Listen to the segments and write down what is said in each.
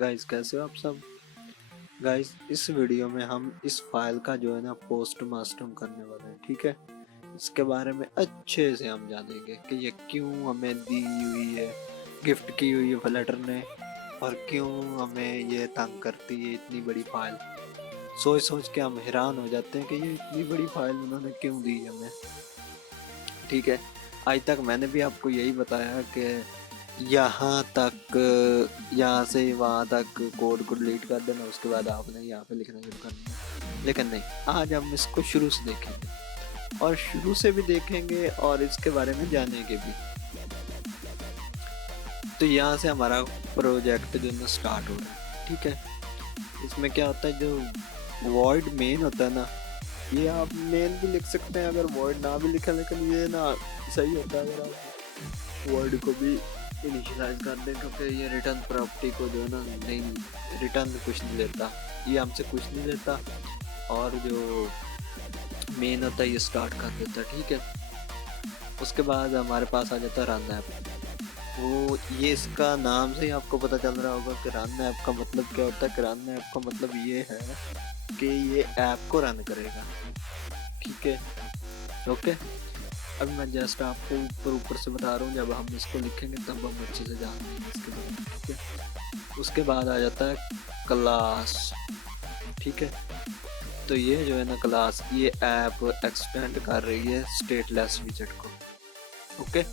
Guys कैसे हो आप सब। गाइस इस वीडियो में हम इस फाइल का जो है ना पोस्टमास्टम करने वाले हैं, ठीक है। इसके बारे में अच्छे से हम जानेंगे कि ये क्यों हमें दी हुई है, गिफ्ट की हुई है फ्लटर ने, और क्यों हमें ये तंग करती है इतनी बड़ी फाइल। सोच सोच के हम हैरान हो जाते हैं कि ये इतनी बड़ी फाइल उन्होंने क्यों दी हमें, ठीक है। आज तक मैंने भी आपको यही बताया कि यहाँ तक, यहाँ से वहाँ तक कोड को डिलीट कर देना, उसके बाद आपने यहाँ पे लिखना शुरू करना। लेकिन नहीं, आज हम इसको शुरू से देखेंगे और शुरू से भी देखेंगे और इसके बारे में जानेंगे भी। तो यहाँ से हमारा प्रोजेक्ट जो है स्टार्ट हो रहा है, ठीक है। इसमें क्या होता है, जो वॉइड मेन होता है ना, ये आप मेन भी लिख सकते हैं अगर वॉइड ना भी लिखा, लेकिन ये ना सही होता है अगर आप वर्ड को भी इनिशियलाइज कर दें, क्योंकि ये रिटर्न प्रॉपर्टी को जो है ना नहीं, रिटर्न कुछ नहीं लेता, ये हमसे कुछ नहीं लेता। और जो मेन होता है ये स्टार्ट कर देता है, ठीक है। उसके बाद हमारे पास आ जाता है रन ऐप। वो ये इसका नाम से ही आपको पता चल रहा होगा कि रन ऐप का मतलब क्या होता है। कि रन ऐप का मतलब ये है कि ये ऐप को रन करेगा, ठीक है। ओके, अब मैं जस्ट आपको ऊपर ऊपर से बता रहा हूँ, जब हम इसको लिखेंगे तब हम अच्छे से जान लेंगे इसके बारे में, ठीक है। उसके बाद आ जाता है क्लास, ठीक है। तो ये जो है ना क्लास, ये ऐप एक्सटेंड कर रही है स्टेटलेस विजेट को, ओके।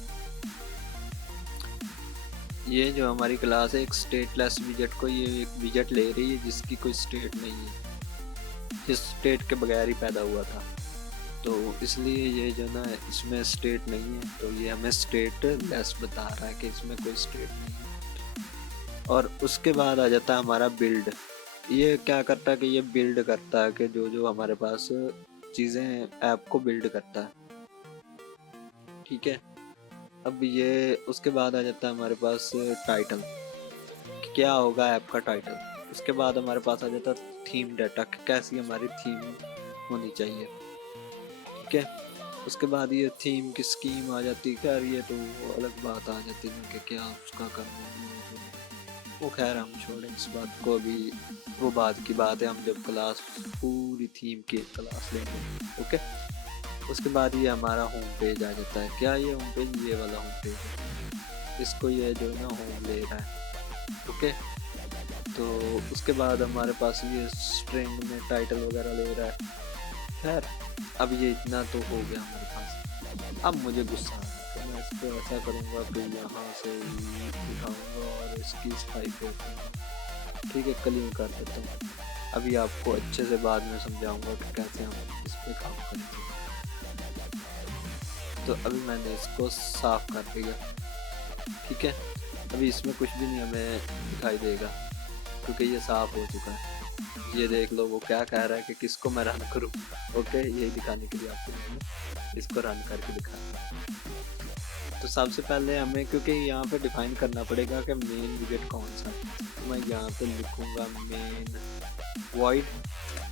ये जो हमारी क्लास है एक स्टेटलेस विजेट को, ये एक विजेट ले रही है जिसकी कोई स्टेट नहीं है, जिस स्टेट के बगैर ही पैदा हुआ था। तो इसलिए ये जो ना इसमें स्टेट नहीं है, तो ये हमें स्टेट लेस बता रहा है कि इसमें कोई स्टेट नहीं है। और उसके बाद आ जाता है हमारा बिल्ड। ये क्या करता है कि ये बिल्ड करता है कि जो जो हमारे पास चीज़ें ऐप को बिल्ड करता है, ठीक है। अब ये उसके बाद आ जाता है हमारे पास टाइटल, क्या होगा ऐप का टाइटल। उसके बाद हमारे पास आ जाता है थीम डाटा, कैसी हमारी थीम होनी चाहिए, ठीक है। उसके बाद ये थीम की स्कीम आ जाती है, खैर ये तो अलग बात आ जाती है कि क्या उसका करना है, वो खैर हम छोड़ें इस बात को अभी, वो बात की बात है हम जब क्लास पूरी थीम की क्लास लेंगे, ओके। उसके बाद ये हमारा होम पेज आ जाता है। क्या ये होम पेज, ये वाला होम पेज है, इसको ये जो है ना होम ले रहा है, ओके। तो उसके बाद हमारे पास ये स्ट्रिंग में टाइटल वगैरह ले रहा है। खैर अब ये इतना तो हो गया हमारे पास। अब मुझे गुस्सा आ रहा है, तो मैं इसको ऐसा करूँगा कि यहाँ से उठाऊँगा और इसकी सफाई करूँगा, ठीक है, क्लीन कर देता हूँ। अभी आपको अच्छे से बाद में समझाऊँगा कि कैसे हम इस पर काम करेंगे। तो अभी मैंने इसको साफ कर दिया, ठीक है। अभी इसमें कुछ भी नहीं हमें दिखाई देगा क्योंकि ये साफ हो चुका है। ये देख लो वो क्या कह रहा है कि किसको मैं रन करूँ, ओके। यही दिखाने के लिए आपको मैंने इसको रन करके दिखाया। तो सबसे पहले हमें, क्योंकि यहाँ पे डिफाइन करना पड़ेगा कि मेन विजेट कौन सा है, तो मैं यहाँ पे लिखूँगा मेन वॉइड,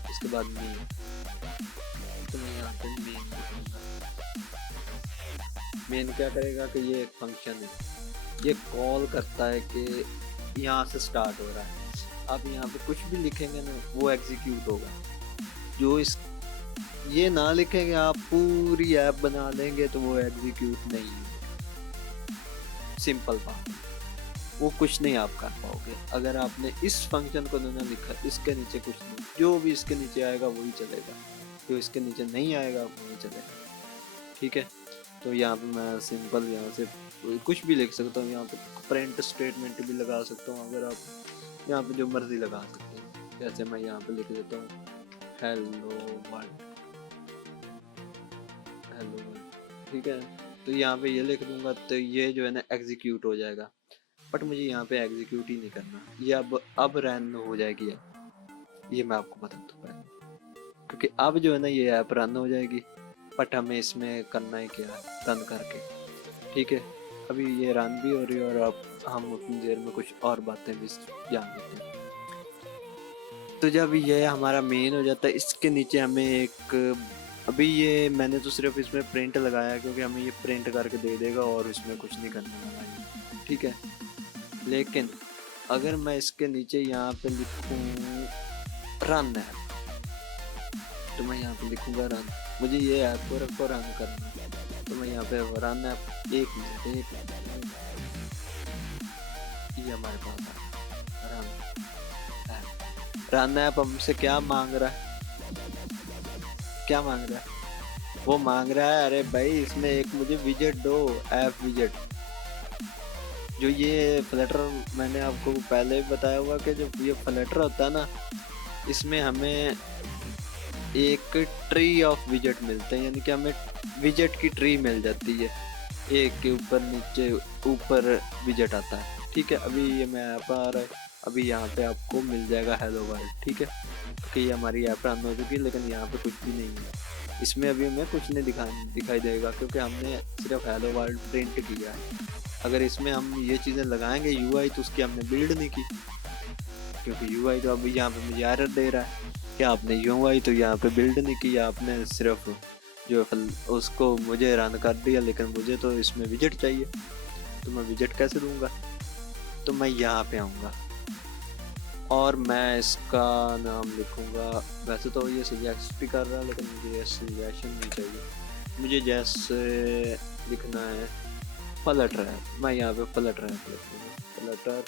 उसके बाद मेन, तो मैं यहाँ पे मेन लिखूँगा। मेन क्या करेगा कि ये एक फंक्शन है, ये कॉल करता है कि यहाँ से स्टार्ट हो रहा है। आप यहाँ पे कुछ भी लिखेंगे ना वो एग्जीक्यूट होगा। जो इस ये ना लिखेंगे, आप पूरी ऐप बना लेंगे तो वो एग्जीक्यूट नहीं है। सिंपल बात, वो कुछ नहीं आप कर पाओगे अगर आपने इस फंक्शन को ना लिखा। इसके नीचे कुछ नहीं, जो भी इसके नीचे आएगा वही चलेगा, जो इसके नीचे नहीं आएगा वही चलेगा, ठीक है। तो यहाँ पे मैं सिंपल यहाँ से कुछ भी लिख सकता हूँ। यहाँ पे प्रिंट स्टेटमेंट भी लगा सकता हूँ, अगर आप यहाँ पे जो मर्जी लगा सकते हैं। जैसे मैं यहाँ पे लिख देता हूँ हेलो वर्ल्ड, हेलो वर्ल्ड, ठीक है। तो यहाँ पे ये लिख दूंगा तो ये जो है ना एग्जीक्यूट हो जाएगा। बट मुझे यहाँ पे एग्जीक्यूट ही नहीं करना, ये अब रन हो जाएगी ऐप, ये मैं आपको बता दूँ पहले, क्योंकि अब जो है ना ये ऐप रन हो जाएगी। बट हमें इसमें करना है क्या, रन करके, ठीक है। अभी ये रन भी हो रही है और अब हम उतनी देर में कुछ और बातें भी जान लेते हैं। तो जब ये हमारा मेन हो जाता है, इसके नीचे हमें एक अभी ये मैंने तो सिर्फ इसमें प्रिंट लगाया क्योंकि हमें ये प्रिंट करके दे देगा और इसमें कुछ नहीं करने वाला है, ठीक है। लेकिन अगर मैं इसके नीचे यहाँ पे लिखूँ रन ऐप, तो मैं यहाँ पे लिखूँगा रन, मुझे ये ऐप को रन करना है, तो मैं यहाँ पे रन ऐप, एक मिनट ये हमारे पास है रन ऐप। रन ऐप हमसे क्या मांग रहा है, क्या मांग रहा है? वो मांग रहा है, अरे भाई इसमें एक मुझे विजेट दो, ऐप विजेट। जो ये फ्लटर, मैंने आपको पहले भी बताया हुआ कि जो ये फ्लटर होता है ना, इसमें हमें एक ट्री ऑफ विजेट मिलते हैं, यानी कि हमें विजेट की ट्री मिल जाती है, एक के ऊपर नीचे ऊपर विजेट आता है, ठीक है। अभी ये मैं ऐप आ रहा है, अभी यहाँ पे आपको मिल जाएगा हेलो वर्ल्ड, ठीक है, क्योंकि ये हमारी ऐप रन हो चुकी है, लेकिन यहाँ पे कुछ भी नहीं है, इसमें अभी हमें कुछ नहीं दिखाई देगा क्योंकि हमने सिर्फ हेलो वर्ल्ड प्रिंट किया है। अगर इसमें हम ये चीज़ें लगाएंगे यूआई, तो उसकी हमने बिल्ड नहीं की, क्योंकि यूआई तो अभी यहाँ पे मुझे एरर दे रहा है कि आपने यूआई तो यहाँ पे बिल्ड नहीं किया, आपने सिर्फ जो उसको मुझे रन कर दिया, लेकिन मुझे तो इसमें विजेट चाहिए, तो मैं विजेट कैसे दूंगा? तो मैं यहाँ पे आऊँगा और मैं इसका नाम लिखूँगा, वैसे तो ये सजेस्ट भी कर रहा है लेकिन मुझे ये सजेशन नहीं चाहिए, मुझे जैसे लिखना है फ्लटर ऐप, मैं यहाँ पे फ्लटर ऐप लिखूँगा, फ्लटर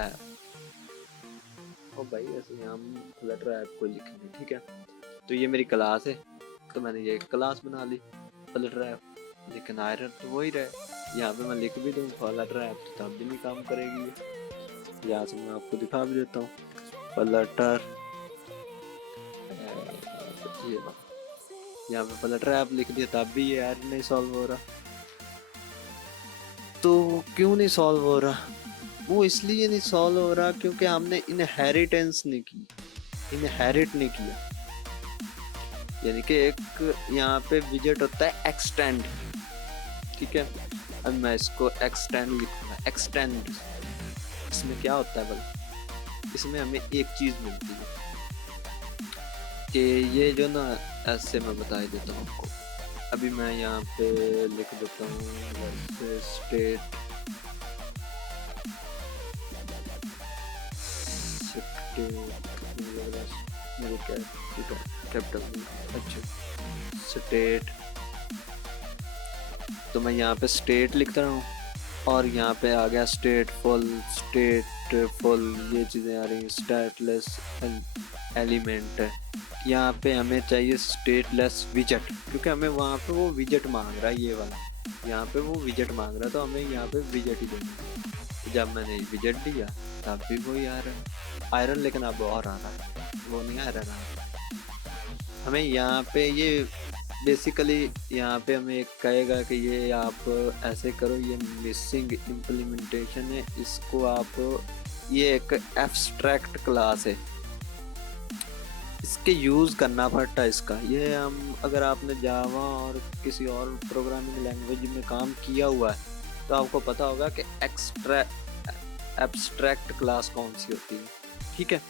ऐप। ओ भाई ऐसे हम फ्लटर ऐप को लिखेंगे, ठीक है। तो ये मेरी क्लास है, तो मैंने ये क्लास बना ली फ्लटर ऐप, लेकिन एरर तो वही रहे। यहाँ पे मैं लिख भी दूँ फ्लटर ऐप तो तब भी नहीं काम करेगी ये। यहाँ से मैं आपको दिखा भी देता हूँ फ्लटर, ये यहाँ पे फ्लटर ऐप लिख दिया तब भी ये एरर नहीं सॉल्व हो रहा। तो क्यों नहीं सॉल्व हो रहा? वो इसलिए नहीं सॉल्व हो रहा क्योंकि हमने इनहेरिटेंस नहीं की, इनहेरिट नहीं किया, यानी कि एक यहाँ पे विजेट होता है एक्सटेंड, ठीक है। अब मैं इसको एक्सटेंड लिखूंगा, एक्सटेंड, इसमें क्या होता है भाई, इसमें हमें एक चीज मिलती है कि ये जो ना, ऐसे मैं बता ही देता हूँ आपको। अभी मैं यहाँ पे लिख देता हूँ जैसे स्टेट, मेरे कैपिटल, अच्छा स्टेट, तो मैं यहाँ पे स्टेट लिखता हूँ और यहाँ पे आ गया स्टेट फुल, ये चीज़ें आ रही हैं, स्टेटलेस एलिमेंट है, यहाँ पे हमें चाहिए स्टेटलेस विजेट, क्योंकि हमें वहाँ पे वो विजेट मांग रहा है, ये वाला यहाँ पे वो विजेट मांग रहा है, तो हमें यहाँ पे विजेट ही देना। जब मैंने विजेट दिया तब भी वही आयरन, लेकिन अब और आ रहा है, वो नहीं आयरन आ रहा। हमें यहाँ पे ये बेसिकली यहाँ पे हमें एक कहेगा कि ये आप ऐसे करो, ये मिसिंग इम्प्लीमेंटेशन है, इसको आप, ये एक एब्स्ट्रैक्ट क्लास है, इसके यूज़ करना पड़ता है इसका। ये हम, अगर आपने जावा और किसी और प्रोग्रामिंग लैंग्वेज में काम किया हुआ है तो आपको पता होगा कि एब्स्ट्रैक्ट क्लास कौन सी होती है, ठीक है।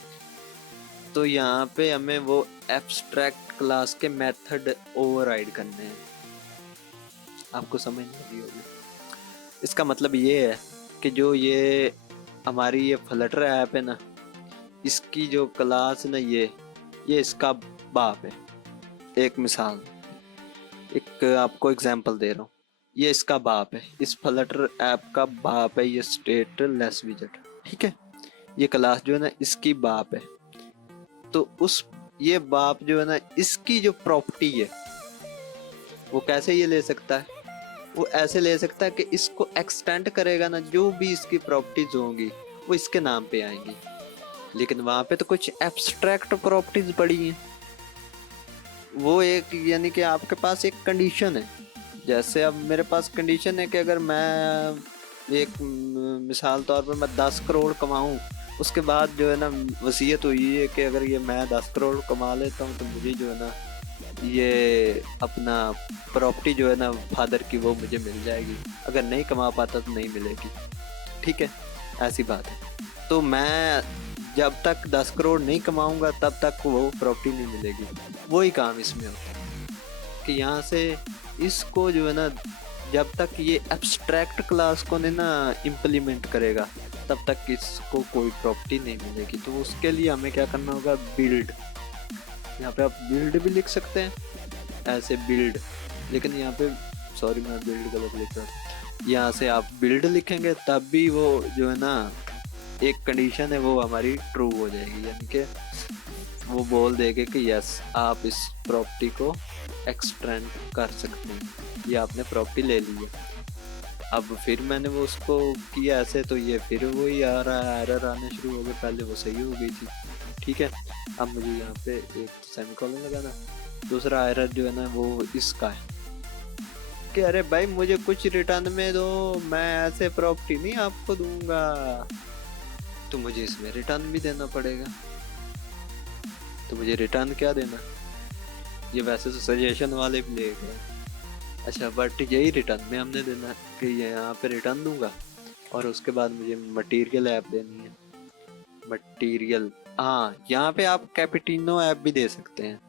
तो यहाँ पे हमें वो एब्स्ट्रैक्ट क्लास के मेथड ओवरराइड करने हैं, आपको समझ नहीं आई होगी। इसका मतलब ये है कि जो ये हमारी ये फ्लटर ऐप है ना, इसकी जो क्लास ना, ये इसका बाप है। एक मिसाल, एक आपको एग्जांपल दे रहा हूँ, ये इसका बाप है, इस फ्लटर ऐप का बाप है ये स्टेटलेस विजेट, ठीक है। ये क्लास जो है ना इसकी बाप है, तो उस ये बाप जो है ना, इसकी जो प्रॉपर्टी है वो कैसे ये ले सकता है? वो ऐसे ले सकता है कि इसको एक्सटेंड करेगा ना, जो भी इसकी प्रॉपर्टीज होंगी वो इसके नाम पे आएंगी, लेकिन वहाँ पे तो कुछ एब्स्ट्रैक्ट प्रॉपर्टीज पड़ी हैं। वो एक, यानी कि आपके पास एक कंडीशन है, जैसे अब मेरे पास कंडीशन है कि अगर मैं एक मिसाल तौर पर मैं 10 करोड़ कमाऊं, उसके बाद जो है ना वसीयत हुई है कि अगर ये मैं 10 करोड़ कमा लेता हूँ तो मुझे जो है ना ये अपना प्रॉपर्टी जो है ना फादर की वो मुझे मिल जाएगी, अगर नहीं कमा पाता तो नहीं मिलेगी, ठीक है, ऐसी बात है। तो मैं जब तक 10 करोड़ नहीं कमाऊंगा तब तक वो प्रॉपर्टी नहीं मिलेगी, वही काम इसमें होता है। कि यहाँ से इसको जो है ना, जब तक ये एब्स्ट्रैक्ट क्लास को नहीं ना इम्प्लीमेंट करेगा तब तक इसको कोई प्रॉपर्टी नहीं मिलेगी। तो उसके लिए हमें क्या करना होगा, बिल्ड। यहाँ पे आप बिल्ड भी लिख सकते हैं, ऐसे बिल्ड, लेकिन यहाँ पे सॉरी मैं बिल्ड गलत लिख रहा हूँ। यहाँ से आप बिल्ड लिखेंगे तब भी वो जो है ना एक कंडीशन है वो हमारी ट्रू हो जाएगी, यानी कि वो बोल देंगे कि यस आप इस प्रॉपर्टी को एक्सटेंड कर सकते हैं, ये आपने प्रॉपर्टी ले ली है। अब फिर मैंने वो उसको किया ऐसे, तो ये फिर वही आ रहा है, एरर आने शुरू हो गए, पहले वो सही हो गई थी। ठीक है, अब मुझे यहाँ पे एक सेमीकोलन लगाना। दूसरा एरर जो है ना वो इसका है कि अरे भाई मुझे कुछ रिटर्न में दो, मैं ऐसे प्रॉपर्टी नहीं आपको दूंगा। तो मुझे इसमें रिटर्न भी देना पड़ेगा। तो मुझे रिटर्न क्या देना, ये वैसे तो सजेशन वाले भी ले गए, अच्छा बट यही रिटर्न में हमने देना है कि ये यहाँ पे रिटर्न दूंगा। और उसके बाद मुझे मटेरियल ऐप देनी है, मटेरियल। हाँ, यहाँ पे आप कैपिटिनो ऐप भी दे सकते हैं।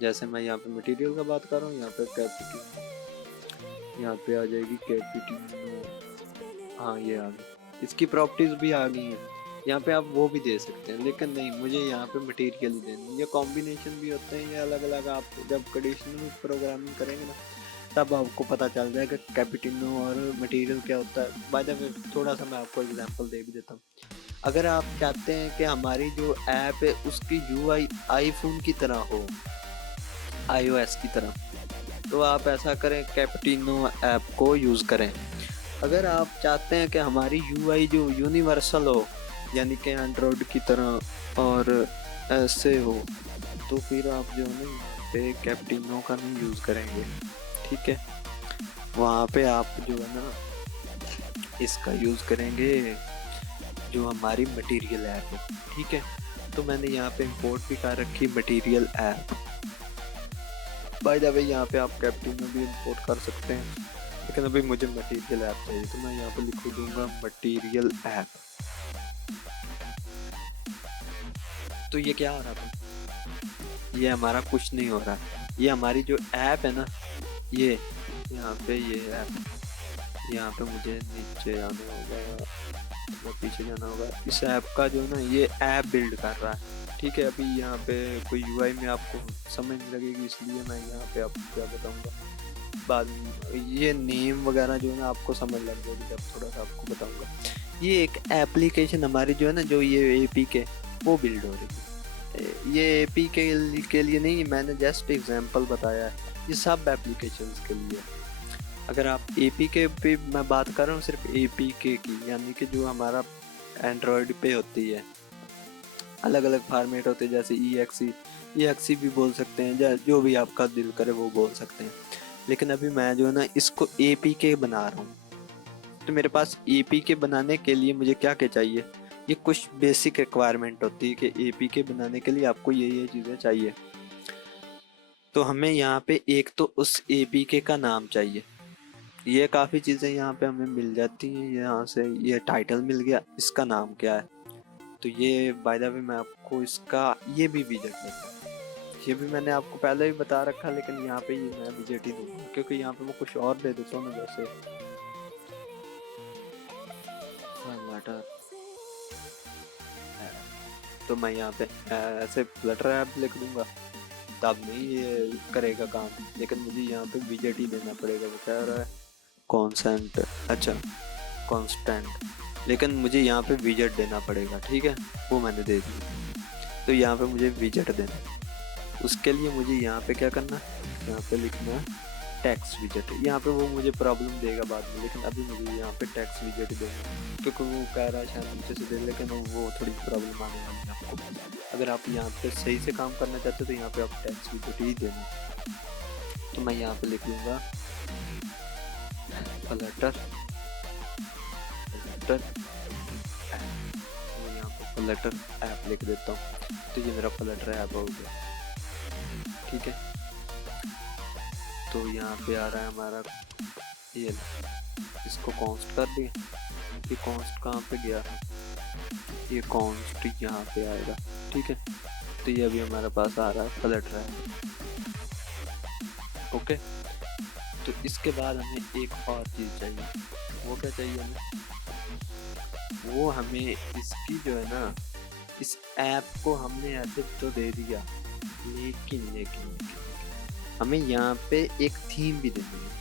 जैसे मैं यहाँ पे मटेरियल का बात कर रहा हूँ, यहाँ पे कैपिटिनो, यहाँ पे आ जाएगी कैपिटिनो। हाँ ये आ गई, इसकी प्रॉपर्टीज भी आ गई हैं। यहाँ पे आप वो भी दे सकते हैं, लेकिन नहीं, मुझे यहाँ पे मटेरियल ही देनी। ये कॉम्बिनेशन भी होते हैं, ये अलग अलग। आप जब कंडीशनल प्रोग्रामिंग करेंगे ना तब आपको पता चल जाएगा कैपिटिनो और मटेरियल क्या होता है। बाय द वे थोड़ा सा मैं आपको एग्जांपल दे भी देता हूँ। अगर आप चाहते हैं कि हमारी जो ऐप है उसकी यूआई आईफोन की तरह हो, आईओएस की तरह, तो आप ऐसा करें, कैपिटिनो ऐप को यूज़ करें। अगर आप चाहते हैं कि हमारी यूआई जो यूनिवर्सल हो, यानी कि एंड्रॉयड की तरह और ऐसे हो, तो फिर आप जो है ना यहाँ पे कैपिटिनो का नहीं यूज़ करेंगे। ठीक है, वहाँ पे आप जो है ना इसका यूज़ करेंगे जो हमारी मटेरियल ऐप है। ठीक है, तो मैंने यहाँ पे इंपोर्ट भी कर रखी material app. By the way यहाँ पे आप कैपिटिनो भी इंपोर्ट कर सकते हैं, लेकिन अभी मुझे मटेरियल ऐप चाहिए, तो मैं यहाँ पे लिख दूंगा मटेरियल ऐप। तो ये क्या हो रहा था, ये हमारा कुछ नहीं हो रहा, ये हमारी जो ऐप है ना, ये यहाँ पे ये ऐप, यहाँ पे मुझे नीचे आना होगा, तो पीछे जाना होगा। इस ऐप का जो है ना ये ऐप बिल्ड कर रहा है। ठीक है, अभी यहाँ पे कोई यूआई में आपको समझ नहीं लगेगी, इसलिए मैं यहाँ पे आपको क्या बताऊँगा बाद में। ये नेम वगैरह जो है ना आपको समझ लग जाएगी जब थोड़ा सा आपको बताऊँगा। ये एक एप्लीकेशन हमारी जो है ना, जो ये एपीके वो बिल्ड हो रही है। ये एपीके के लिए नहीं, मैंने जस्ट एग्जांपल बताया है, ये सब एप्लीकेशंस के लिए। अगर आप एपीके पे मैं बात कर रहा हूँ, सिर्फ एपीके की, यानी कि जो हमारा एंड्रॉयड पे होती है, अलग अलग फॉर्मेट होते हैं, जैसे EXE भी बोल सकते हैं, जो भी आपका दिल करे वो बोल सकते हैं। लेकिन अभी मैं जो है ना इसको एपीके बना रहा हूँ, तो मेरे पास एपीके बनाने के लिए मुझे क्या क्या चाहिए, ये कुछ बेसिक रिक्वायरमेंट होती है कि एपीके बनाने के लिए आपको ये चीज़ें चाहिए। तो हमें यहाँ पे एक तो उस एपीके का नाम चाहिए, ये काफ़ी चीज़ें यहाँ पे हमें मिल जाती हैं। यहाँ से ये टाइटल मिल गया, इसका नाम क्या है, तो ये बाय द वे मैं आपको इसका ये भी विजेट देता हूँ। ये भी मैंने आपको पहले भी बता रखा, लेकिन यहाँ पे ये मैं विजेट ही दूंगा, क्योंकि यहाँ पे मैं कुछ और दे देता हूँ ना, जैसे फ्लटर, तो मैं यहाँ पे ऐसे फ्लटर ऐप लिख दूंगा, तब नहीं ये करेगा काम। लेकिन मुझे यहाँ पे विजेट ही देना पड़ेगा। वो कह रहा है कॉन्सेंट, अच्छा कॉन्स्टेंट, लेकिन मुझे यहाँ पे विजेट देना पड़ेगा। ठीक है, वो मैंने दे दिया। तो यहाँ पे मुझे विजेट देना, उसके लिए मुझे यहाँ पे क्या करना, यहाँ पे लिखना है टेक्स्ट विजेट। यहाँ पे वो मुझे प्रॉब्लम देगा बाद में, लेकिन अभी मुझे यहाँ पे टेक्स्ट विजेट देना, क्योंकि वो कह रहा है शायद नीचे से दे, लेकिन वो थोड़ी प्रॉब्लम आने वाली है आपको। अगर आप यहाँ पे सही से काम करना चाहते हो तो यहाँ पे आप टेक्स्ट विजेट ही देना। तो मैं यहाँ पे लिख लूँगा फ्लटर यहाँ पे फ्लटर ऐप लिख देता हूँ, तो ये मेरा फ्लटर ऐप हो गया। ठीक है, तो यहाँ पे आ रहा है हमारा ये, इसको कॉन्स्ट कर दिए। ये कॉन्स्ट कहाँ पे गया, ये कॉन्स्ट यहाँ पे आएगा। ठीक है, तो ये अभी हमारे पास आ रहा है फ्लटर ऐप। ओके। तो इसके बाद हमें एक और चीज़ चाहिए। वो क्या चाहिए हमें? वो हमें इसकी जो है ना, इस ऐप को हमने ऐसे तो दे दिया, लेकिन हमें यहाँ पे एक थीम भी देनी है।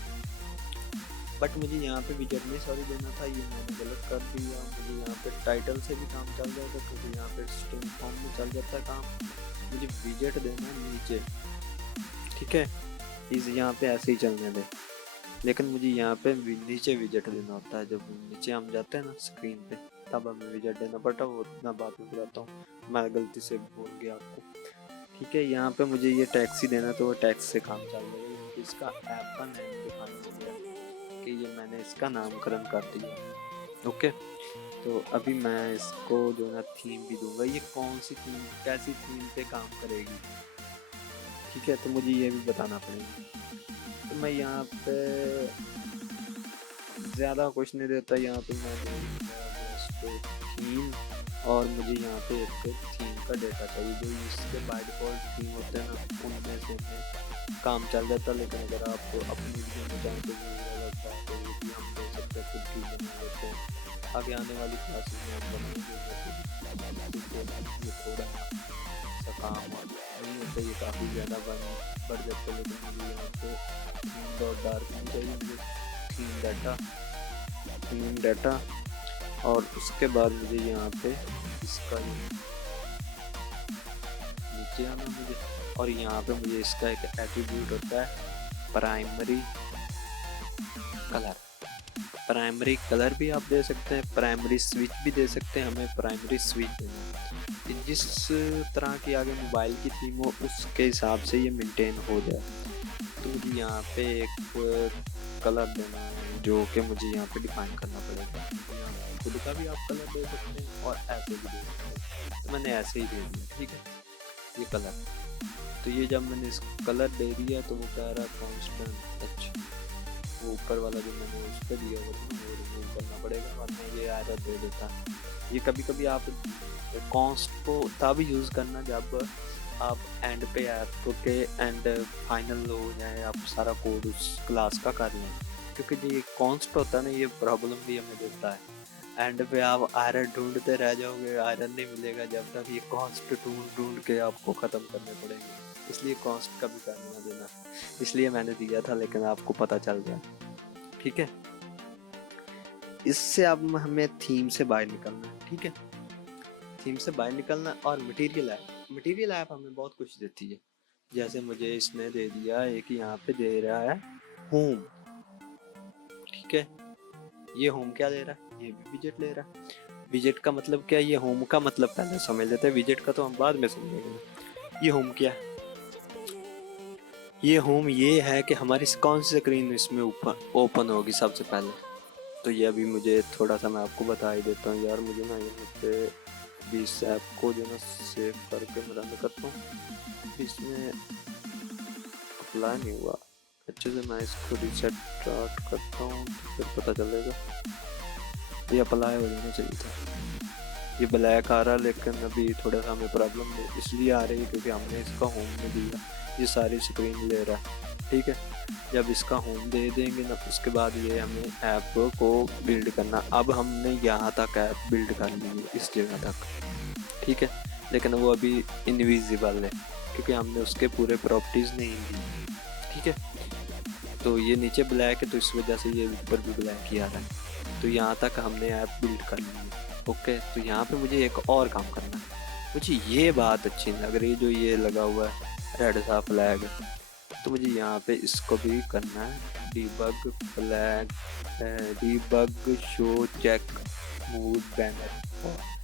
बट मुझे यहाँ पे विजेट में सॉरी देना था, ये मैंने गलत कर दिया। मुझे यहाँ पे टाइटल से भी काम चल जाएगा क्योंकि यहाँ पे स्ट्रिंग फॉर्म में चल जाता है काम। मुझे विजेट देना है नीचे, ठीक है। इस यहाँ पे ऐसे ही चलने दे, लेकिन मुझे यहाँ पे नीचे विजेट देना होता है। जब नीचे हम जाते हैं ना स्क्रीन पे, तब हमें विजेट देना पड़ता है। वो इतना बात में बताता हूँ, मैं गलती से बोल गया आपको, ठीक है। यहाँ पे मुझे ये टैक्सी देना, तो वो टैक्स से काम चल जाएगा। इसका ऐप का नेम दिखाना मुझे कि ये मैंने इसका नामकरण कर दिया, ओके। तो अभी मैं इसको जो ना थीम भी दूंगा। ये कौन सी थीम, कैसी थीम पे काम करेगी, ठीक है, तो मुझे ये भी बताना पड़ेगा। तो मैं यहाँ पे ज़्यादा कुछ नहीं देता, यहाँ पे मैं थीम, और मुझे यहाँ पे एक थीम का डेटा चाहिए जो इसके बाय डिफ़ॉल्ट थीम होते हैं ना, उनमें से काम चल जाता है। लेकिन अगर आप अपनी वीडियो में चाहें तो वो अलग बात है, वो भी हम दे सकते हैं, खुद की बना लेते हैं। आगे आने वाली क्लासेस में हम बनाएंगे। ये थोड़ा सा काम नहीं होता, ये काफ़ी ज़्यादा बढ़ जाता है। लेकिन मुझे यहाँ पे थीम और डार्क नहीं चाहिए, मुझे थीम डाटा। और उसके बाद मुझे यहाँ पे इसका नीचे आना मुझे, और यहाँ पे मुझे इसका एक एट्रीब्यूट होता है प्राइमरी कलर। प्राइमरी कलर भी आप दे सकते हैं, प्राइमरी स्विच भी दे सकते हैं। हमें प्राइमरी स्विच देना है, जिस तरह की आगे मोबाइल की थीम हो उसके हिसाब से ये मेंटेन हो जाए। तो मुझे यहाँ पे एक कलर देना है जो कि मुझे यहाँ पे डिफाइन करना पड़ेगा। यहाँ खुद का भी आप कलर दे सकते हैं और ऐसे भी दे सकते हैं, तो मैंने ऐसे ही दे दिया, ठीक है, ये कलर। तो ये जब मैंने इस कलर दे दिया तो वो कह रहा है कॉन्स्टेंट। अच्छा, वो ऊपर वाला जो मैंने उस पर दिया वो रिमूव करना पड़ेगा, वरना ये एरर दे देता। ये कभी कभी आप कॉन्स्ट को तब यूज़ करना जब आप एंड पे ऐप के एंड फाइनल हो जाए, आप सारा कोड उस क्लास का कर लें। क्योंकि जो ये कॉन्स्ट होता है ना, ये प्रॉब्लम भी हमें देता है। एंड पे आप आयरन ढूंढते रह जाओगे, आयरन नहीं मिलेगा जब तक ये कॉस्ट ढूंढ के आपको ख़त्म करने पड़ेंगे। इसलिए कॉस्ट का भी करना देना, इसलिए मैंने दिया था, लेकिन आपको पता चल गया, ठीक है। इससे अब हमें थीम से बाहर निकलना है, ठीक है। थीम से बाहर निकलना और मटेरियल ऐप हमें बहुत कुछ देती है। जैसे मुझे इसने दे दिया एक, यहाँ पे दे रहा है होम, ठीक है। ये होम क्या दे रहा है? ये भी विजेट ले रहा है। विजेट का मतलब क्या है? ये होम का मतलब पहले समझ लेते हैं, विजेट का तो हम बाद में समझेंगे। ये होम क्या है? ये होम ये है कि हमारी कौन सी स्क्रीन इसमें ओपन होगी सबसे पहले। तो ये अभी मुझे थोड़ा सा मैं आपको बता ही देता हूँ यार। मुझे ना यहाँ पे 20 ऐप को जो ना सेव करके मैं रन करता हूँ, इसमें अप्लाई नहीं हुआ अच्छे से। मैं इसको रीसेट स्टार्ट करता हूँ तो फिर पता चलेगा। ये अप्लाई हो जाना चाहिए था। ये ब्लैक आ रहा, लेकिन अभी थोड़ा सा हमें प्रॉब्लम इसलिए आ रही है क्योंकि हमने इसका होम में दिया, ये सारी स्क्रीन ले रहा है, ठीक है। जब इसका होम दे देंगे ना, उसके बाद ये हमें ऐप को बिल्ड करना। अब हमने यहाँ तक ऐप बिल्ड कर ली है, इस जगह तक, ठीक है। लेकिन वो अभी इनविजिबल है क्योंकि हमने उसके पूरे प्रॉपर्टीज़ नहीं दी, ठीक है। तो ये नीचे ब्लैक है तो इस वजह से ये ऊपर भी ब्लैक ही आ रहा है। तो यहाँ तक हमने ऐप बिल्ड कर ली है, ओके। तो यहाँ पे मुझे एक और काम करना है। मुझे ये बात अच्छी लग रही है जो ये लगा हुआ है रेड सा फ्लैग, तो मुझे यहाँ पे इसको भी करना है debug flag, debug show check move banner.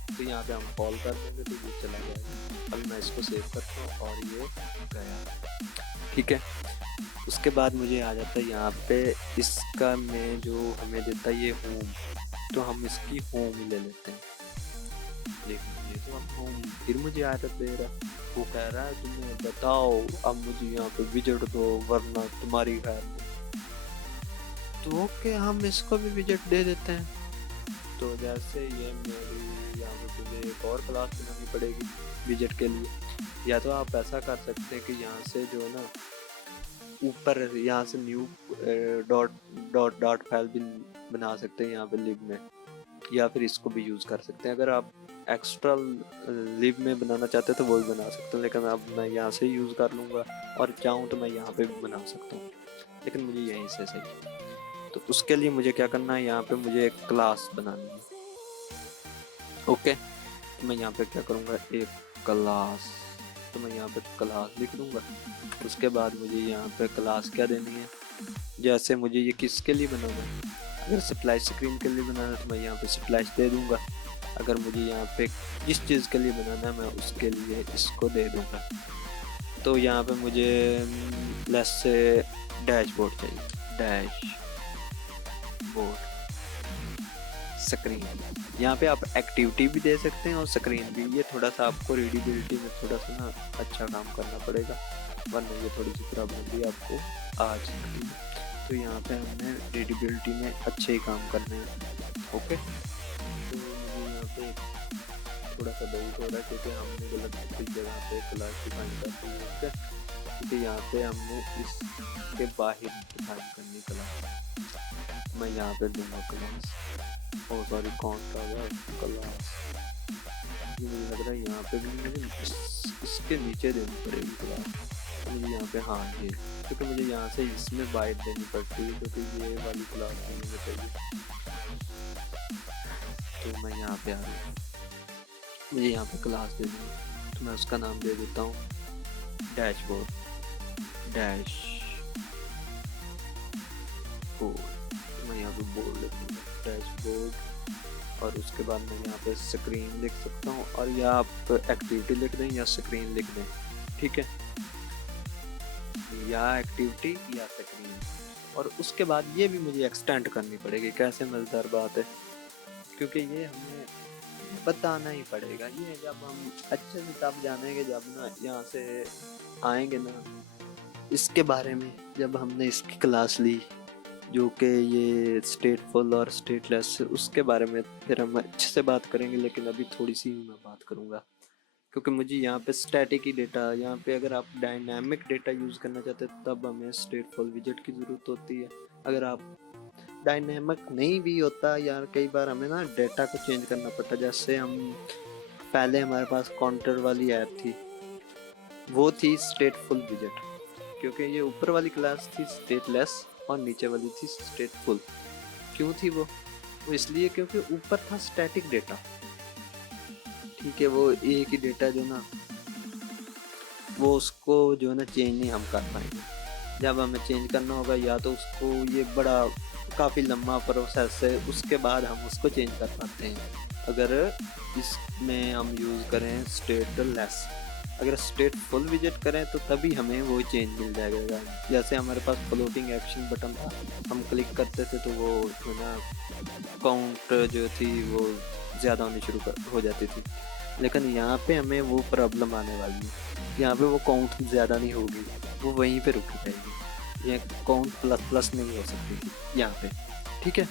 तो यहाँ पे हम कॉल कर देंगे तो ये चला जाएगा। अब मैं इसको सेव करता हूँ और ये गया, ठीक है। उसके बाद मुझे आ जाता है यहाँ पे इसका में जो हमें देता है ये होम, तो हम इसकी होम ले लेते हैं। देखिए तो हम होम, फिर मुझे आदत दे रहा, वो कह रहा है तुम्हें बताओ अब मुझे यहाँ पे विजेट दो वरना तुम्हारी खैर नहीं। तो ओके, हम इसको भी विजेट दे देते हैं। तो जैसे ये मेरी यहाँ पे मुझे एक और क्लास बनानी पड़ेगी विजेट के लिए। या तो आप ऐसा कर सकते हैं कि यहाँ से जो है ना ऊपर यहाँ से new dot dot dot file भी बना सकते हैं यहाँ पे लिब में, या फिर इसको भी यूज़ कर सकते हैं। अगर आप एक्स्ट्रा लिब में बनाना चाहते हैं तो वो भी बना सकते हैं, लेकिन अब मैं यहाँ से यूज़ कर लूँगा, और चाहूँ तो मैं यहाँ पे भी बना सकता हूँ, लेकिन मुझे यहीं से सही है। तो उसके लिए मुझे क्या करना है, यहाँ पे मुझे एक क्लास बनानी है। ओके, तो मैं यहाँ पे क्या करूँगा, एक क्लास, तो मैं यहाँ पे क्लास लिख दूँगा। उसके बाद मुझे यहाँ पे क्लास क्या देनी है, जैसे मुझे ये किसके लिए बनाना है, अगर स्प्लैश स्क्रीन के लिए बनाना है तो मैं यहाँ पे स्प्लैश दे दूँगा। अगर मुझे यहाँ पे जिस चीज़ के लिए बनाना है मैं उसके लिए इसको दे दूँगा। तो यहाँ पे मुझे लेस से डैशबोर्ड चाहिए, डैशबोर्ड स्क्रीन। यहाँ पे आप एक्टिविटी भी दे सकते हैं और स्क्रीन भी। ये थोड़ा सा आपको रीडेबिलिटी में थोड़ा सा ना अच्छा काम करना पड़ेगा, वरना ये थोड़ी सी प्रॉब्लम भी आपको आ सकती है। तो यहाँ पे हमने रीडेबिलिटी में अच्छे ही काम करने हैं। ओके, तो मुझे यहाँ पे थोड़ा सा डाउट हो रहा है क्योंकि हमने गलत जगह पे क्लास डिफाइन कर दी है। ओके, क्योंकि यहाँ पे हमने इसके बाहर डिफाइन करनी क्लास। मैं यहाँ पे दूंगा क्लास, ओ सॉरी कौन सा होगा क्लास, मुझे लग रहा है यहाँ पे भी मुझे इसके नीचे देनी पड़ेगी क्लास। मुझे यहाँ पे हाँ ये, क्योंकि मुझे यहाँ से इसमें बाइट देनी पड़ती है, क्योंकि ये वाली क्लास नहीं मुझे चाहिए। तो मैं यहाँ पे आ रहा हूँ, मुझे यहाँ पे क्लास दे दूँगी, तो मैं उसका नाम दे देता हूँ डैशबोर्ड, डैशबोर्ड। तो मैं यहाँ पे बोर्ड लिख दूँगा डैशबोर्ड, और उसके बाद मैं यहाँ पे स्क्रीन लिख सकता हूँ, और या आप एक्टिविटी लिख दें या स्क्रीन लिख दें, ठीक है, या एक्टिविटी या स्क्रीन। और उसके बाद ये भी मुझे एक्सटेंड करनी पड़ेगी। कैसे मज़ेदार बात है, क्योंकि ये हमें बताना ही पड़ेगा। ये जब हम अच्छे से तब जानेंगे जब ना यहाँ से आएंगे ना इसके बारे में, जब हमने इसकी क्लास ली जो कि ये स्टेटफुल और स्टेटलेस, उसके बारे में फिर हम अच्छे से बात करेंगे। लेकिन अभी थोड़ी सी मैं बात करूँगा, क्योंकि मुझे यहाँ पे स्टैटिक ही डेटा, यहाँ पे अगर आप डायनामिक डेटा यूज़ करना चाहते हैं तब हमें स्टेटफुल विजेट की ज़रूरत होती है। अगर आप डायनामिक नहीं भी होता यार, कई बार हमें ना डेटा को चेंज करना पड़ता। जैसे हम पहले हमारे पास काउंटर वाली ऐप थी, वो थी स्टेटफुल विजेट, क्योंकि ये ऊपर वाली क्लास थी स्टेटलेस और नीचे वाली थी स्टेटफुल। क्यों थी वो इसलिए क्योंकि ऊपर था स्टैटिक डेटा, ठीक है, वो एक ही डेटा जो ना वो उसको जो है ना चेंज नहीं हम कर पाएंगे। जब हमें चेंज करना होगा या तो उसको, ये बड़ा काफ़ी लंबा प्रोसेस है, उसके बाद हम उसको चेंज कर पाते हैं। अगर इसमें हम यूज़ करें स्टेटलेस, अगर स्टेट फुल विजिट करें तो तभी हमें वो चेंज मिल जाएगा। जैसे हमारे पास फ्लोटिंग एक्शन बटन था, हम क्लिक करते थे तो वो जो ना काउंट जो थी वो ज़्यादा होनी शुरू हो जाती थी। लेकिन यहाँ पे हमें वो प्रॉब्लम आने वाली है, यहाँ पे वो काउंट ज़्यादा नहीं होगी, वो वहीं पे रुक जाएगी। ये काउंट प्लस प्लस नहीं हो सकती यहाँ पे, ठीक है।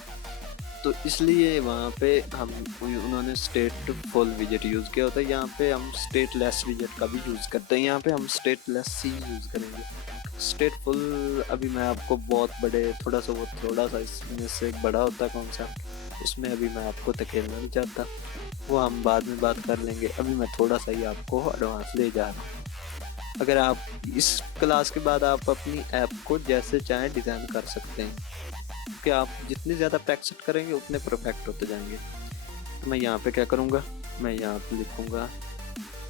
तो इसलिए वहाँ पे हम उन्होंने स्टेट फुल विजेट यूज़ किया होता है। यहाँ पे हम स्टेट लेस विजेट का भी यूज़ करते हैं, यहाँ पे हम स्टेट लेस ही यूज़ करेंगे। स्टेट फुल अभी मैं आपको बहुत बड़े थोड़ा सा इसमें से बड़ा होता है कॉन्सेप्ट, उसमें अभी मैं आपको धकेलना नहीं चाहता, वो हम बाद में बात कर लेंगे। अभी मैं थोड़ा सा ही आपको एडवांस ले जा रहा हूँ। अगर आप इस क्लास के बाद आप अपनी ऐप को जैसे चाहें डिज़ाइन कर सकते हैं, कि आप जितनी ज़्यादा प्रैक्टिस करेंगे उतने परफेक्ट होते जाएंगे। तो मैं यहाँ पे क्या करूँगा, मैं यहाँ पे लिखूँगा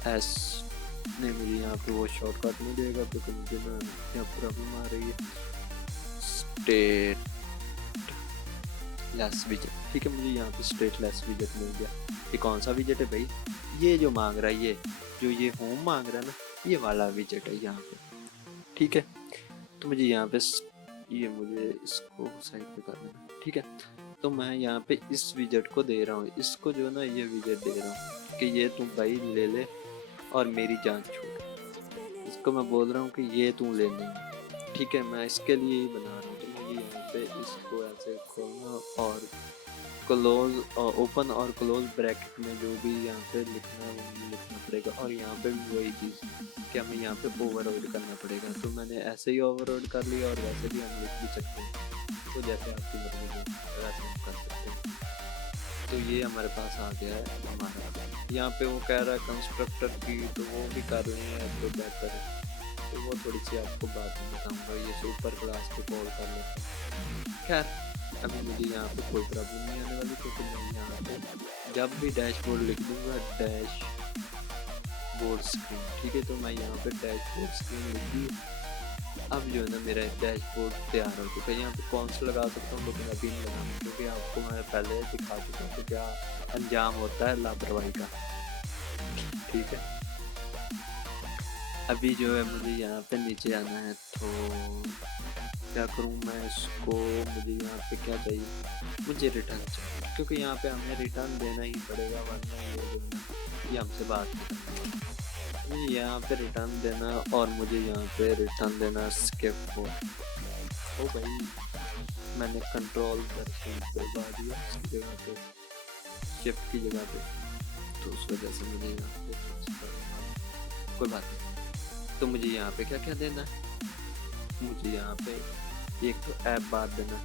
एस, नहीं मुझे यहाँ पे वो शॉर्टकट नहीं देगा क्योंकि मुझे ना यहाँ प्रॉब्लम आ रही है, स्टेट लेस विजेट, ठीक है। मुझे यहाँ पे स्टेट लेस विजेट मिल गया। ये कौन सा विजेट है भाई, ये जो मांग रहा है, ये जो ये होम मांग रहा है ना, ये वाला विजेट है यहाँ पे, ठीक है। तो मुझे यहाँ पे ये मुझे इसको साइड पे कर देना, ठीक है। तो मैं यहाँ पे इस विजेट को दे रहा हूँ, इसको जो ना ये विजेट दे रहा हूँ कि ये तू भाई ले ले और मेरी जान छोड़। इसको मैं बोल रहा हूँ कि ये तू ले ले, ठीक है। मैं इसके लिए ही बना रहा हूँ, तो मैं ये यहाँ पे इसको ऐसे खोलना और क्लोज, ओपन और क्लोज ब्रैकेट में जो भी यहाँ पे लिखना है वो लिखना पड़ेगा। और यहाँ पे भी वही चीज़ कि हमें यहाँ पे ओवरराइड करना पड़ेगा। तो मैंने ऐसे ही ओवरराइड कर लिया और वैसे भी हम लिख भी सकते हैं, तो जैसे आपकी मर्जी हो वैसे हम कर सकते हैं। तो ये हमारे पास आ गया है हमारा। यहाँ पे वो कह रहा है कंस्ट्रक्टर की, तो वो भी कर लें तो बेहतर है। तो वो थोड़ी सी आपको बात में बताऊँगा, ये सुपर क्लास को कॉल कर लेते हैं। खैर अभी मुझे यहाँ पे कोई प्रॉब्लम नहीं आने वाली, क्योंकि मैं यहाँ पे जब भी डैशबोर्ड लिख दूँगा डैश बोर्ड स्क्रीन, ठीक है। तो मैं यहाँ पे डैशबोर्ड स्क्रीन लिख दी। अब जो है ना मेरा डैशबोर्ड तैयार हो चुका है। यहाँ पे कौन सा लगा सकता हूँ लेकिन अभी नहीं लगाना, क्योंकि आपको मैं पहले दिखा चुका हूँ कि क्या अंजाम होता है लापरवाही का, ठीक है। अभी जो है मुझे यहाँ पे नीचे आना है, तो क्या करूँ मैं इसको, मुझे यहाँ पे क्या चाहिए, मुझे रिटर्न चाहिए, क्योंकि यहाँ पे हमें रिटर्न देना ही पड़ेगा, वरना ये जो है ना ये हमसे बात नहीं करनी। मुझे यहाँ पे रिटर्न देना और मुझे यहाँ पे रिटर्न देना स्केप को। ओ भाई मैंने कंट्रोल करवा दिया उसकी जगह पे, शिफ्ट की जगह पे, तो उस वजह से मुझे यहाँ पे कोई बात नहीं। तो मुझे यहाँ पे क्या क्या देना है, मुझे यहाँ पे एक तो ऐप बार देना,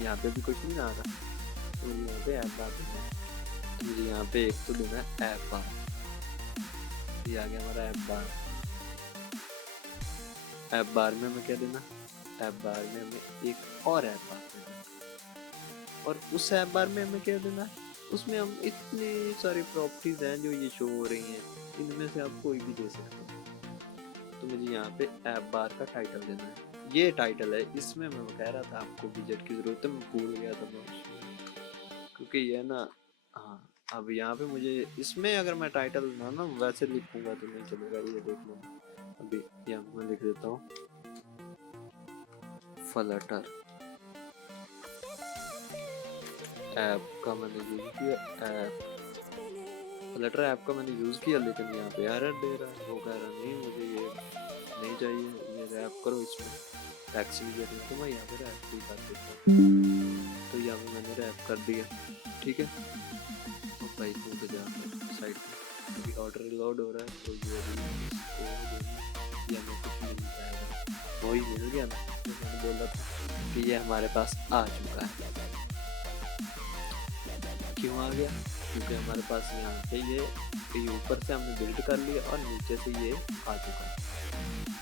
यहाँ पे भी कुछ नहीं आ रहा, तो मुझे यहाँ पे ऐप बार देना है। तो मुझे यहाँ पे एक तो देना है ऐप बार, ये आ गया हमारा ऐप बार। ऐप बार में हमें क्या देना, ऐप बार में हमें एक और ऐप बार देना, और उस ऐप बार में हमें क्या देना, उसमें हम इतनी सारी प्रॉपर्टीज हैं जो ये शो हो रही हैं, इनमें से आप कोई भी दे सकते हैं। तो मुझे यहाँ पे ऐप बार का टाइटल देना है, ये टाइटल है। इसमें मैं कह रहा था आपको विजेट की जरूरत है, मैं भूल गया था क्योंकि ये ना, हाँ अब यहाँ पे मुझे इसमें अगर मैं टाइटल ना वैसे लिखूंगा तो नहीं चलेगा, ये देख लो। अभी यहाँ मैं लिख देता हूँ फ्लटर ऐप का मैंने यूज किया, ऐप फ्लटर ऐप का मैंने यूज किया, लेकिन यहाँ पे एरर दे रहा है। वो कह रहा नहीं मुझे ये नहीं चाहिए, ये रैप करो इसमें टैक्स विजेट में। तो मैं यहाँ पे रैप भी कर देता हूँ, तो यहाँ पे मैंने रैप कर दिया, ठीक है। और भाई तू तो जा साइड पे, अभी ऑर्डर लोड हो रहा है, तो ये अभी ये हमें कुछ मिल जाएगा, वही मिल गया ना जो मैंने बोला था कि ये हमारे पास आ चुका है। क्यों आ गया, क्योंकि हमारे पास यहाँ पे ये ऊपर से हमने बिल्ड कर लिया और नीचे से ये आ चुका है।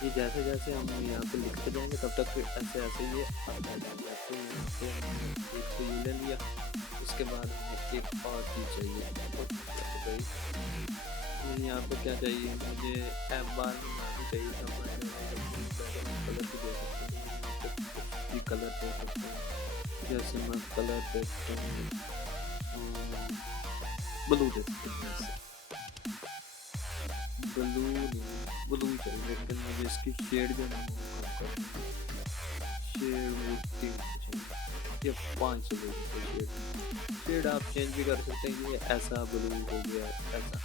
ये जैसे जैसे हम यहाँ पे लिखते जाएंगे तब तक ऐसे ऐसे ये आता जाएगा। तो यहाँ पे हमने एक तो ये ले लिया, उसके बाद हमें एक और चीज़ चाहिए। तो भाई मुझे यहाँ पे क्या चाहिए, मुझे ऐप बार में नाम चाहिए था, कलर भी दे सकते हैं, कलर दे सकते हैं। जैसे मैं कलर देता हूँ ब्लू दे सकते हैं, ब्लू ही चाहिए, लेकिन मुझे इसकी शेड जो है शेड 3 चाहिए, ये 5 चाहिए। शेड आप चेंज भी कर सकते हैं, ये ऐसा ब्लू हो गया, ऐसा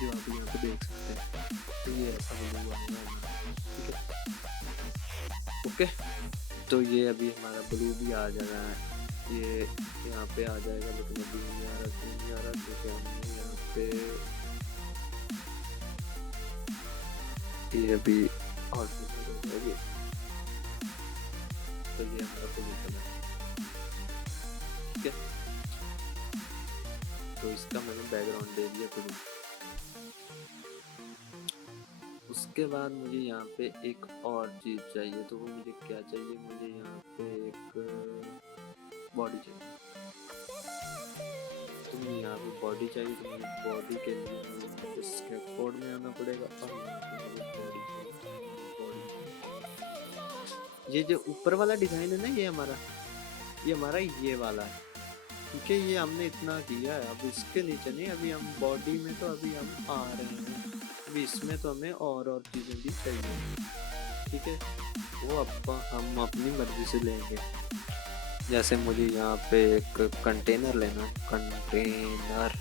जो आप यहाँ पे देख सकते हैं, तो ये ऐसा ब्लू आएगा, ठीक है। ओके, तो ये अभी हमारा ब्लू भी आ जा रहा है, ये यहाँ पे आ जाएगा, लेकिन अभी नहीं आ रहा, क्योंकि हमने यहाँ पे ये अभी और तो ये हमारा ब्लू कलर है, ठीक है। तो इसका मैंने बैकग्राउंड दे दिया ब्लू। उसके बाद मुझे यहाँ पे एक और चीज़ चाहिए, तो वो मुझे क्या चाहिए, मुझे यहाँ पे एक बॉडी चाहिए। तो मुझे यहाँ पे बॉडी चाहिए, तो मुझे बॉडी के लिए मुझे इसके कोड में आना पड़ेगा, और यहाँ पे मुझे बॉडी ये जो ऊपर वाला डिज़ाइन है ना, ये हमारा ये वाला है, क्योंकि ये हमने इतना किया है। अब इसके नीचे नहीं, अभी हम बॉडी में तो अभी हम आ रहे हैं, अभी इसमें तो हमें और चीज़ें भी चाहिए, ठीक है। वो अब हम अपनी मर्जी से लेंगे। जैसे मुझे यहाँ पे एक कंटेनर लेना, कंटेनर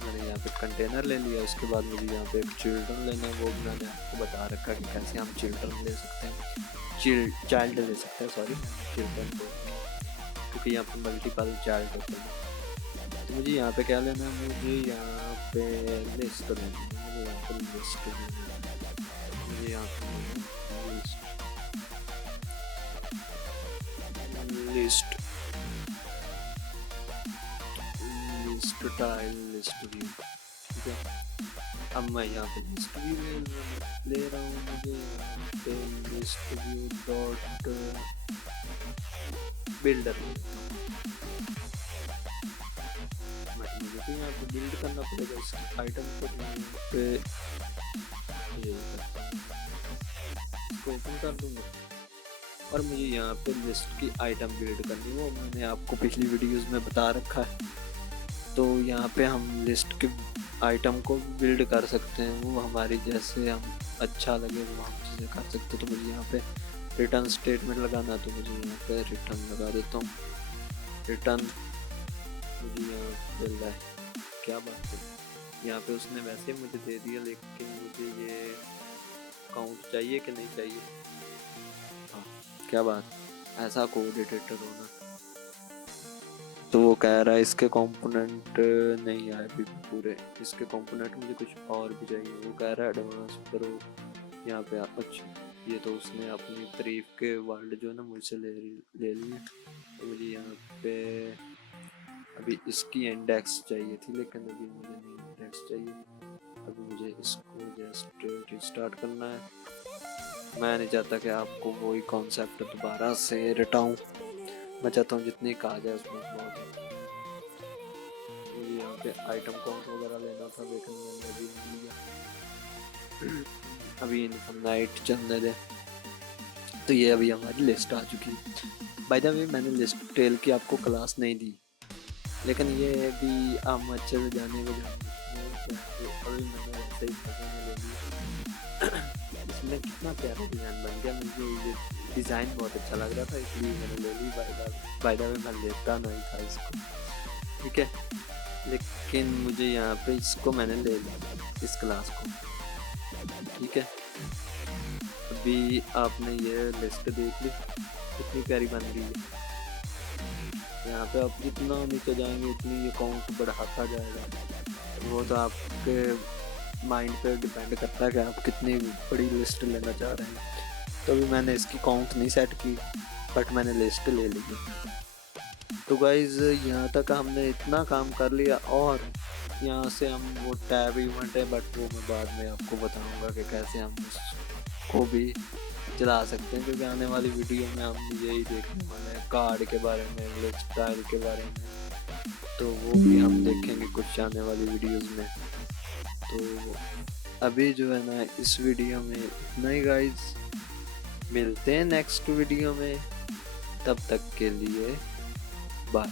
मैंने यहाँ पे कंटेनर ले लिया। उसके बाद मुझे यहाँ पे एक चिल्ड्रन लेना है, वो मैंने आपको बता रखा कि कैसे हम चिल्ड्रन ले सकते हैं। चाइल्ड ले सकते हैं, सॉरी चिल्ड्रन को, क्योंकि यहाँ पे मल्टीपल चाइल्ड होते हैं। तो मुझे यहाँ पे क्या लेना है, मुझे यहाँ पे लिस्ट लेना है, मुझे यहाँ पे लिस्ट लेना है, मुझे यहाँ पे list list tile list view, ठीक है। अब मैं यहाँ पे लिस्ट व्यू ले रहा हूँ, मुझे यहाँ पे लिस्ट व्यू डॉट बिल्डर मुझे तो यहाँ पे बिल्ड करना पड़ेगा इसकी आइटम को, यहाँ पे ये इसको ओपन कर दूंगा और मुझे यहाँ पे लिस्ट की आइटम बिल्ड करनी, वो मैंने आपको पिछली वीडियोस में बता रखा है। तो यहाँ पे हम लिस्ट के आइटम को बिल्ड कर सकते हैं, वो हमारी जैसे हम अच्छा लगे वो हम चीज़ें कर सकते हैं। तो मुझे यहाँ पे रिटर्न स्टेटमेंट लगाना, तो मुझे यहाँ पे रिटर्न लगा देता हूँ। रिटर्न मुझे यहाँ मिल रहा है, क्या बात है, यहाँ पे उसने वैसे मुझे दे दिया, लेकिन मुझे ये काउंट चाहिए कि नहीं चाहिए। हाँ क्या बात, ऐसा कोड एडिटर होना। तो वो कह रहा है इसके कंपोनेंट नहीं आए अभी पूरे, इसके कंपोनेंट मुझे कुछ और भी चाहिए। वो कह रहा है एडवांस प्रो, यहाँ पे अच्छा ये तो उसने अपनी तारीफ के वर्ड जो है ना मुझसे ले लिए। तो मुझे यहाँ पे अभी इसकी इंडेक्स चाहिए थी, लेकिन अभी मुझे नहीं इंडेक्स चाहिए, अभी मुझे इसको जस्ट रिस्टार्ट करना है। मैं नहीं चाहता कि आपको वही कॉन्सेप्ट दोबारा से रटाऊँ, मैं चाहता हूँ जितनी कहा जाए उसमें बहुत है। मुझे यहाँ पे आइटम काउंट वगैरह लेना था, लेकिन मैंने अभी नहीं लिया। अभी नाइट चलने दे। तो ये अभी हमारी लिस्ट आ चुकी है। बाय द वे मैंने लिस्ट टेल की आपको क्लास नहीं दी, लेकिन ये भी हम अच्छे से जाने को अभी मैंने वैसे ही ले लिया। इसमें कितना प्यारा डिज़ाइन बन गया, मुझे ये डिज़ाइन बहुत अच्छा लग रहा था, इसलिए मैंने ले ली। बाय द वे मैं लेता नहीं था इसको, ठीक है, लेकिन मुझे यहाँ पे इसको मैंने ले लिया, इस क्लास को, ठीक है। अभी आपने ये लिस्ट देख ली कितनी प्यारी बन गई है। यहाँ पे आप जितना नीचे जाएंगे उतनी ये काउंट बढ़ाता जाएगा, वो तो आपके माइंड पे डिपेंड करता है कि आप कितनी बड़ी लिस्ट लेना चाह रहे हैं। तो अभी मैंने इसकी काउंट नहीं सेट की, बट मैंने लिस्ट ले ली। तो गाइज यहाँ तक हमने इतना काम कर लिया, और यहाँ से हम वो टैब इवेंट है, बट वो मैं बाद में आपको बताऊंगा कि कैसे हम उसको भी चला सकते हैं, क्योंकि आने वाली वीडियो में हम यही देखने वाले हैं, कार्ड के बारे में, लिस्ट स्टाइल के बारे में, तो वो भी हम देखेंगे कुछ आने वाली वीडियोस में। तो अभी जो है ना इस वीडियो में इतना ही गाइज, मिलते हैं नेक्स्ट वीडियो में, तब तक के लिए बाय।